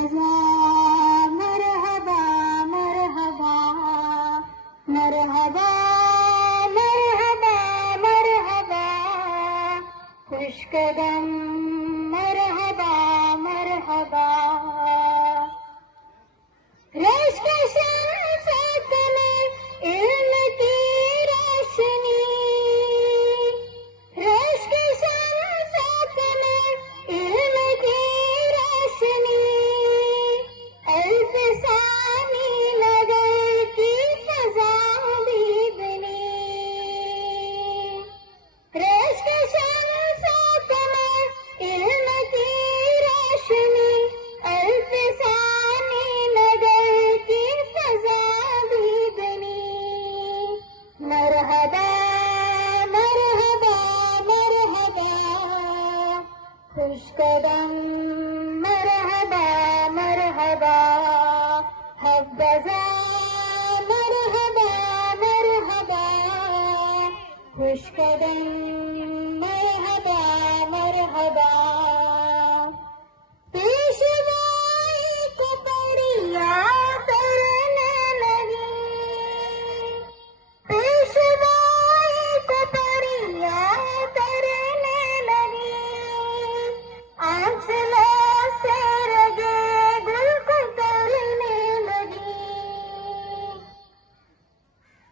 हब्बज़ा मरहबा मरहबा मरहबा मरहबा मरहबा खुशकदम मरहबा मरहबा रश्क शफ़क़त में इल्म की रोशनी रश्क शफ़क़त में इल्म की रोशनी अल्फ़ सानी नगर की फ़ज़ा भी बनी रश्क शफ़क़त में इल्म की रोशनी अल्फ़ सानी नगर की फ़ज़ा भी बनी मरहबा मरहबा मरहबा खुशकदम मरहबा मरहबा हब्बज़ा मरहबा मरहबा खुशकदम मरहबा मरहबा पेशवाई को बढ़िया करने लगी पेशवाई को बढ़िया करने लगी आंचलों से रगे गुल को करने लगी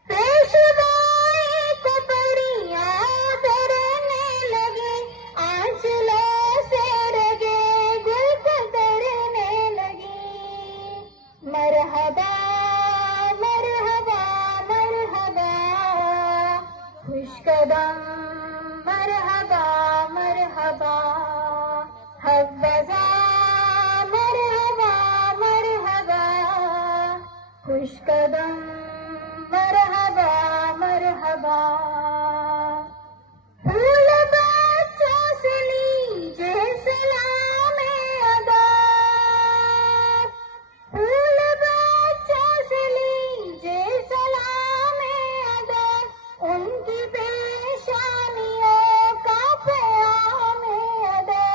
पेशवाई को बढ़िया करने लगी आंचलों से रगे गुल को करने लगी मरहबा मरहबा मरहबा खुशकदम मरहबा मरहबा हब्बज़ा मरहबा मरहबा खुशकदम मरहबा मरहबा फूल बच्चों से लीजिए सलाम अदा फूल बच्चों से लीजिए सलाम अदा उनकी पेशानियों का प्याम अदा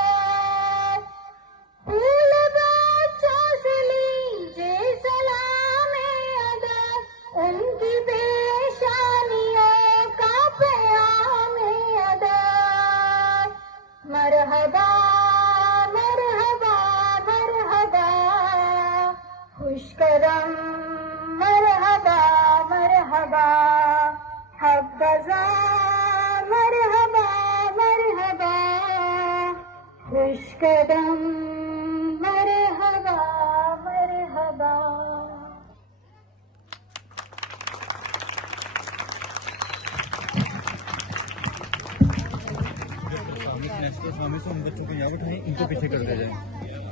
फूल बच्चों से लीजिए सलाम अदा उनकी पेशानियों का प्याम अदा मरहबा मरहबा मरहबा खुशकदम मरहबा मरहबा हब्बज़ा मरहबा मरहबा खुशकदम मरहबा मरहबा स्वामी से उन बच्चों को यहाँ उठाएं इनको पीछे कर दे जाए।